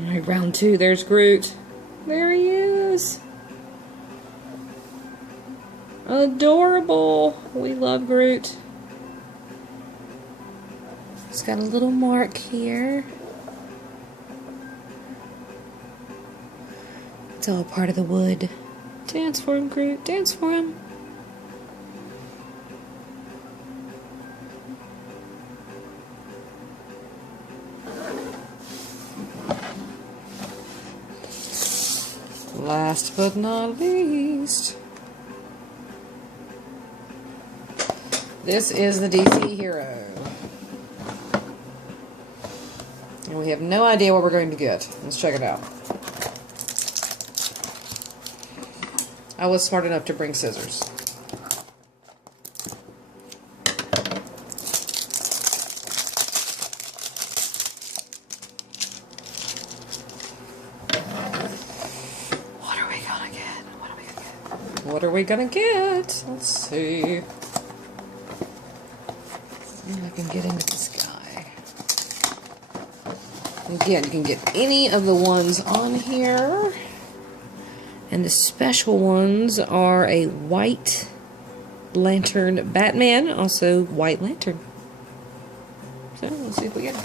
Alright, round 2. There's Groot. There he is. Adorable. We love Groot. He's got a little mark here. It's all part of the wood. Dance for him, Groot. Dance for him. Last but not least, this is the DC Hero. And we have no idea what we're going to get. Let's check it out. I was smart enough to bring scissors. What are we gonna get? Let's see. If I can get into this guy. Again, you can get any of the ones on here. And the special ones are a White Lantern Batman, also White Lantern. So, let's see if we get it.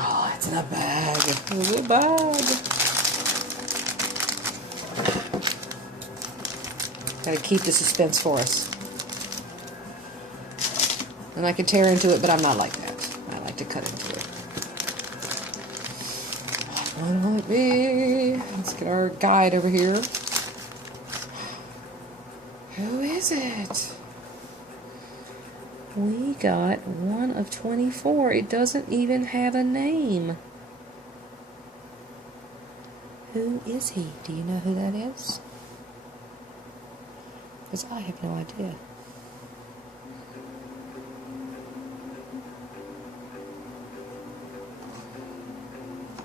Oh, it's in a bag. It's in a bag. Gotta keep the suspense for us. And I can tear into it, but I'm not like that. I like to cut into it. What will it be? Let's get our guide over here. Who is it? We got one of 24. It doesn't even have a name. Who is he? Do you know who that is? Because I have no idea.